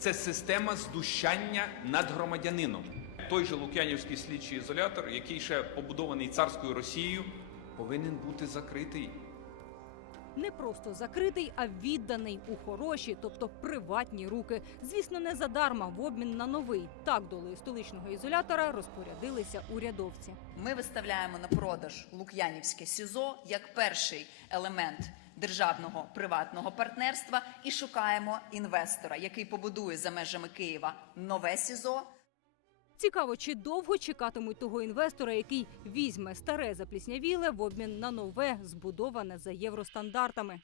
Це система знущання над громадянином. Той же Лук'янівський слідчий ізолятор, який ще побудований царською Росією, повинен бути закритий. Не просто закритий, а відданий у хороші, тобто приватні руки. Звісно, не задарма в обмін на новий. Так долею столичного ізолятора розпорядилися урядовці. Ми виставляємо на продаж Лук'янівське СІЗО як перший елемент державного приватного партнерства і шукаємо інвестора, який побудує за межами Києва нове СІЗО. Цікаво, чи довго чекатимуть того інвестора, який візьме старе запліснявіле в обмін на нове, збудоване за євростандартами.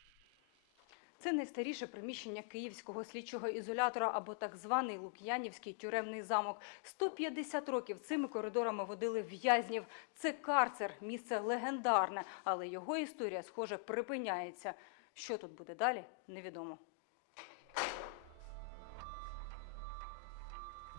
Це найстаріше приміщення київського слідчого ізолятора або так званий Лук'янівський тюремний замок. 150 років цими коридорами водили в'язнів. Це карцер, місце легендарне, але його історія, схоже, припиняється. Що тут буде далі, невідомо.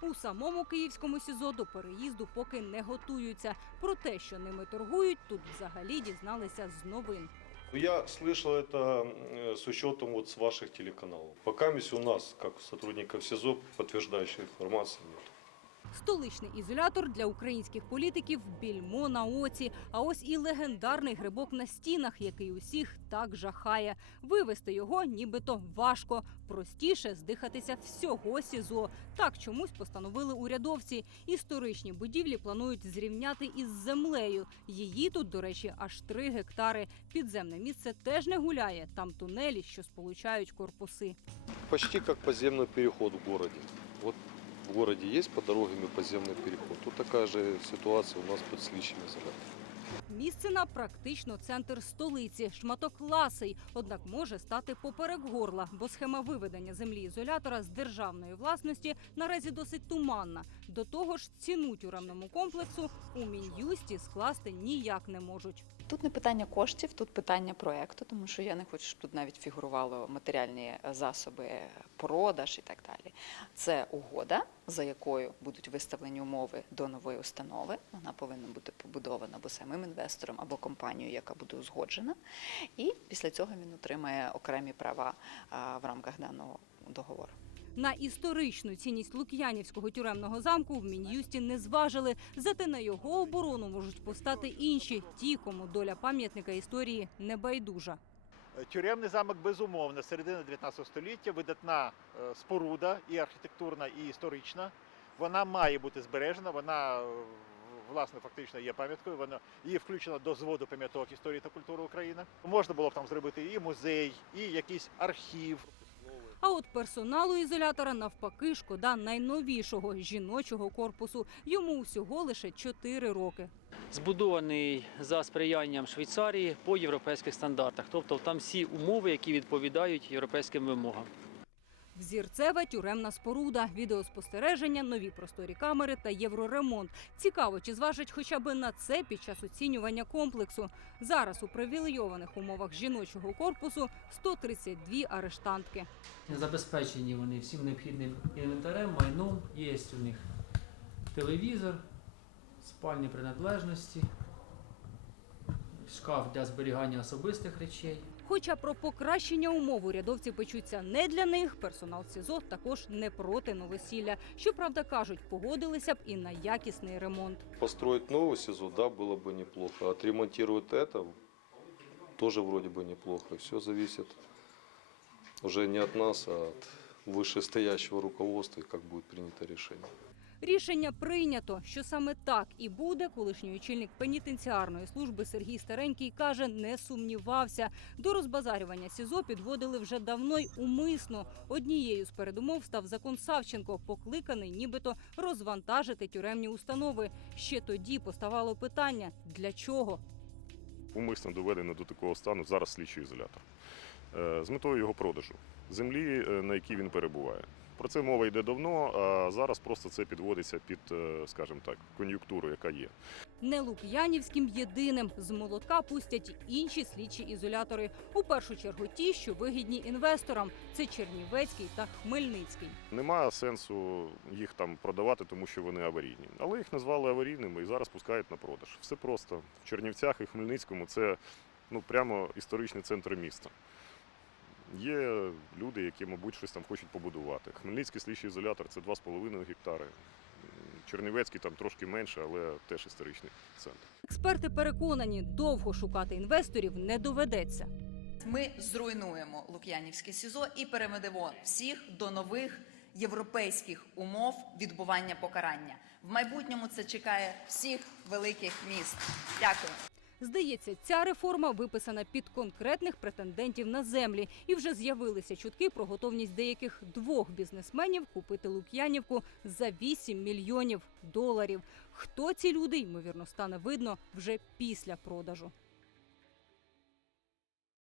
У самому київському СІЗО до переїзду поки не готуються. Про те, що ними торгують, тут взагалі дізналися з новин. Ну, Я слышал это э, с учетом вот с ваших телеканалов. Пока мисс у нас, как у сотрудников СИЗО, подтверждающей информации нет. Столичний ізолятор для українських політиків більмо на оці. А ось і легендарний грибок на стінах, який усіх так жахає. Вивести його нібито важко. Простіше здихатися всього СІЗО. Так чомусь постановили урядовці. Історичні будівлі планують зрівняти із землею. Її тут, до речі, аж три гектари. Підземне місце теж не гуляє. Там тунелі, що сполучають корпуси. Почти как подземный переход в городе. Вот в городе есть по дорогами подземный переход. Тут такая же ситуация у нас под сличьим изолятором. Місцина практично центр столиці, шматок ласий, однак може стати поперек горла, бо схема виведення землі ізолятора з державної власності наразі досить туманна. До того ж, ціну тюремному комплексу у мін'юсті скласти ніяк не можуть. Тут не питання коштів, тут питання проекту, тому що я не хочу, щоб тут навіть фігурувало матеріальні засоби, продаж і так далі. Це угода, за якою будуть виставлені умови до нової установи. Вона повинна бути побудована або самим інвестором, або компанією, яка буде узгоджена. І після цього він отримає окремі права в рамках даного договору. На історичну цінність Лук'янівського тюремного замку в мін'юсті не зважили. Зате на його оборону можуть постати інші, ті, кому доля пам'ятника історії не байдужа. Тюремний замок, безумовно, середина 19 століття, видатна е, споруда і архітектурна, і історична. Вона має бути збережена, вона е, власне фактично є пам'яткою. Вона її включено до зводу пам'яток історії та культури України. Можна було б там зробити і музей, і якийсь архів. А от персоналу ізолятора навпаки шкода найновішого жіночого корпусу. Йому всього лише 4 роки. збудований за сприянням Швейцарії по європейських стандартах. Тобто там всі умови, які відповідають європейським вимогам. Взірцева тюремна споруда, відеоспостереження, нові просторі камери та євроремонт. Цікаво, чи зважать хоча б на це під час оцінювання комплексу. Зараз у привілейованих умовах жіночого корпусу 132 арештантки. Забезпечені вони всім необхідним інвентарем, майном. Є у них телевізор, спальні принадлежності, шкаф для зберігання особистих речей. Хоча про покращення умов урядовці печуться не для них, персонал СІЗО також не проти новосілля. Щоправда, кажуть, погодилися б і на якісний ремонт. Построить новый СИЗО, да, было бы неплохо. Отремонтировать это тоже вроде бы неплохо. Все зависит уже не от нас, а от вышестоящего руководства, и как будет принято решение. Рішення прийнято, що саме так і буде. Колишній очільник пенітенціарної служби Сергій Старенький каже, не сумнівався. До розбазарювання СІЗО підводили вже давно й умисно. Однією з передумов став закон Савченко, покликаний нібито розвантажити тюремні установи. Ще тоді поставало питання: для чого? умисно доведено до такого стану зараз слідчий ізолятор Е, з метою його продажу землі, е, на якій він перебуває. Про це мова йде давно, а зараз просто це підводиться під, е, скажімо так, кон'юнктуру, яка є. Не Лук'янівським єдиним з молотка пустять інші слідчі ізолятори. У першу чергу ті, що вигідні інвесторам. Це Чернівецький та Хмельницький. Немає сенсу їх там продавати, тому що вони аварійні. Але їх назвали аварійними і зараз пускають на продаж. Все просто в Чернівцях і Хмельницькому це ну прямо історичний центр міста. Є люди, які, мабуть, щось там хочуть побудувати. Хмельницький слідчий ізолятор це 2,5 гектари. Чернівецький там трошки менше, але теж історичний центр. Експерти переконані, довго шукати інвесторів не доведеться. Ми зруйнуємо Лук'янівське СІЗО і переведемо всіх до нових європейських умов відбування покарання. В майбутньому це чекає всіх великих міст. Дякую. Здається, ця реформа виписана під конкретних претендентів на землі, і вже з'явилися чутки про готовність деяких двох бізнесменів купити Лук'янівку за 8 мільйонів доларів. Хто ці люди, ймовірно, стане видно вже після продажу.